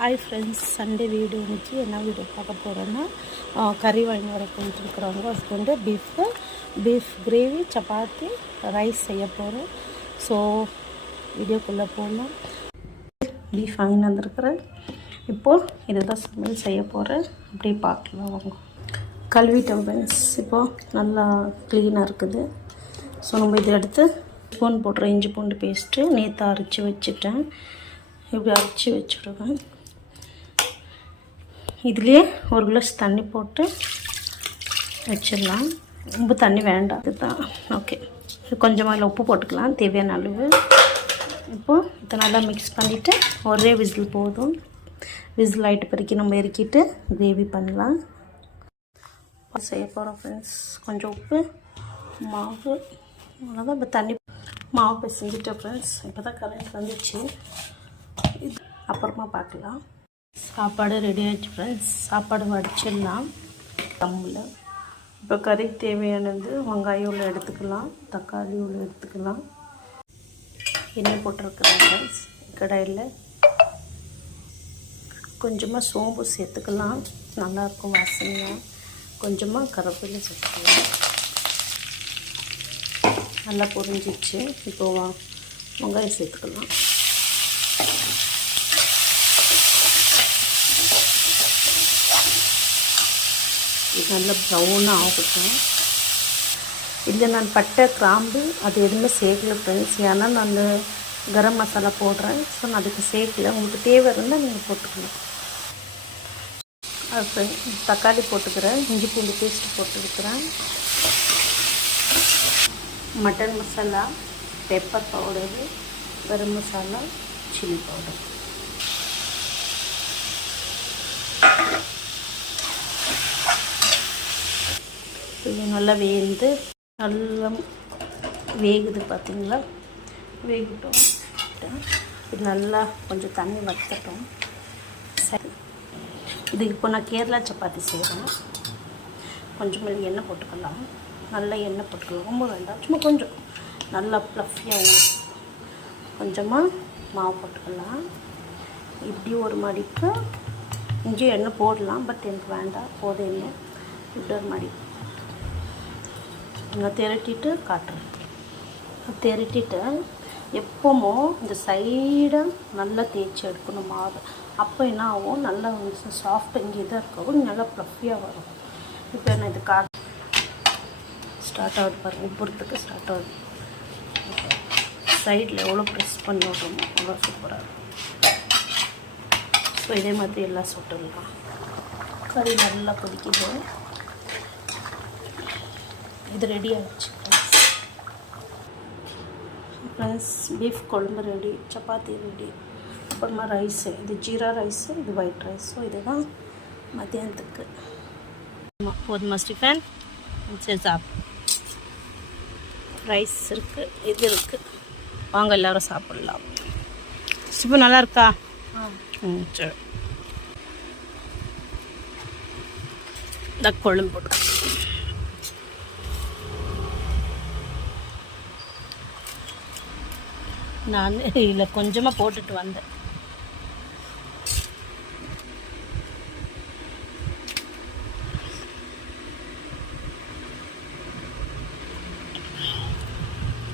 Hi friends, Sunday video இன்றைக்கி என்ன video பார்க்க போகிறோன்னா கறி வாங்கி வர போயிட்டுருக்குறவங்க husband beef gravy, chapati, rice செய்ய போகிறோம். ஸோ வீடியோக்குள்ளே போகலாம். பீஃப் வாங்கி வந்திருக்கிறேன். இப்போது இதை தான் சமையல் செய்ய போகிறேன். அப்படியே பார்க்கலாம் வாங்க. கழுவிட்டேன் ஃப்ரெண்ட்ஸ். இப்போது நல்லா க்ளீனாக இருக்குது. ஸோ நம்ம இதை எடுத்து ஸ்பூன் போட்டுறேன். இஞ்சி பூண்டு பேஸ்ட்டு நேற்று அரைச்சி வச்சுட்டேன். இப்படி அரைச்சி வச்சுடுவேன். இதுலேயே ஒரு கிளாஸ் தண்ணி போட்டு வச்சிடலாம். ரொம்ப தண்ணி வேண்டாம், இதுதான் ஓகே. கொஞ்சமாக இல்லை உப்பு போட்டுக்கலாம் தேவையான அளவு. இப்போது இதை நல்லா மிக்ஸ் பண்ணிவிட்டு ஒரே விசில் போதும். விசில் ஆகிட்டு பிறகு நம்ம இறக்கிட்டு கிரேவி பண்ணலாம். செய்ய போகிறோம் ஃப்ரெண்ட்ஸ். கொஞ்சம் உப்பு, மாவு, அவ்வளோதான். இப்போ தண்ணி மாவு பிசைஞ்சிட்டேன் ஃப்ரெண்ட்ஸ். இப்போ தான் கரண்ட் வந்துச்சு. இது அப்புறமா பார்க்கலாம். சாப்பாடு ரெடி ஆகிடுச்சு ஃப்ரெண்ட்ஸ். சாப்பாடு வடிச்சிடலாம் தம்மில். இப்போ கறிக்கு தேவையானது வெங்காயம் உள்ள எடுத்துக்கலாம், தக்காளி உள்ள எடுத்துக்கலாம். எண்ணெய் போட்டிருக்கிறேன் ஃப்ரெண்ட்ஸ். கடாயில் கொஞ்சமாக சோம்பு சேர்த்துக்கலாம், நல்லாயிருக்கும் வாசனையாக. கொஞ்சமாக கருவேப்பிலை சேர்த்துக்கலாம். நல்லா பொரிஞ்சிச்சு. இப்போது வெங்காயம் சேர்த்துக்கலாம். இது நல்லா ப்ரௌனாக ஆகட்டும். இல்லை நான் பட்டை, கிராம்பு அது எதுவுமே சேர்க்கல ஃப்ரெண்ட்ஸ். ஏன்னா நான் கரம் மசாலா போடுறேன். ஸோ நான் அதுக்கு சேர்க்கல. உங்களுக்கு தேவை இருந்தால் நீங்கள் போட்டுக்கலாம். அது தக்காளி போட்டுக்கிறேன், இஞ்சி பூண்டு பேஸ்ட்டு போட்டுருக்கிறேன், mutton masala, pepper powder, garam masala, chilli powder. இது நல்லா நல்லா வேகுது பார்த்திங்களா. வேகட்டும். இது நல்லா கொஞ்சம் தண்ணி வற்றட்டும். சரி, இது இப்போ நான் கேரளா சப்பாத்தி செய்கிறேன். கொஞ்சம் எண்ணெய் போட்டுக்கலாம். நல்லா எண்ணெய் போட்டுக்கலாம், ரொம்ப வேண்டாம், சும்மா கொஞ்சம் நல்லா ப்ளஃபியாக. கொஞ்சமாக மாவு போட்டுக்கலாம். இப்படி ஒரு மடிப்பு இங்கேயும் எண்ணெய் போடலாம், பட் எனக்கு வேண்டாம், போதும் எண்ணெய். இப்படி ஒரு மடிப்பு நான் திரட்டிட்டு காட்டுறேன். திரட்டிட்டு எப்போமோ இந்த சைடை நல்லா தேய்ச்சி எடுக்கணும் மாவு. அப்போ என்ன ஆகும், நல்லா சாஃப்ட் இங்கே இதாக இருக்கவும் நல்லா ப்ளஃபியாக வரும். இப்போ நான் இது ஸ்டார்ட் ஆகுது பாருங்கள். உப்புறத்துக்கு ஸ்டார்ட் ஆகுது. சைடில் எவ்வளோ ப்ரெஸ் பண்ணி விட்றோமோ அவ்வளோ சூப்பராக இருக்கும். ஸோ இதே மாதிரி எல்லாம் சுட்டுடலாம். கறி நல்லா கொதிக்குது. இது ரெடி ஆகிடுச்சு ஃப்ரெண்ட்ஸ். பீஃப் குழம்பு ரெடி, சப்பாத்தி ரெடி. அப்புறமா ரைஸு, இது ஜீரா ரைஸு, இது ஒயிட் ரைஸ். ஸோ இதுதான் மத்தியானத்துக்கு. போதுமா ஸ்டிஃபன்? சரி சாப்பிடு. ரைஸ் இருக்குது, இது இருக்குது. வாங்க எல்லோரும் சாப்பிட்லாம். ஸ்டிஃபன் நல்லா இருக்கா? சரி. இந்த குழம்பு போட்டு நான் இல்லை கொஞ்சமாக போட்டுட்டு வந்தேன்.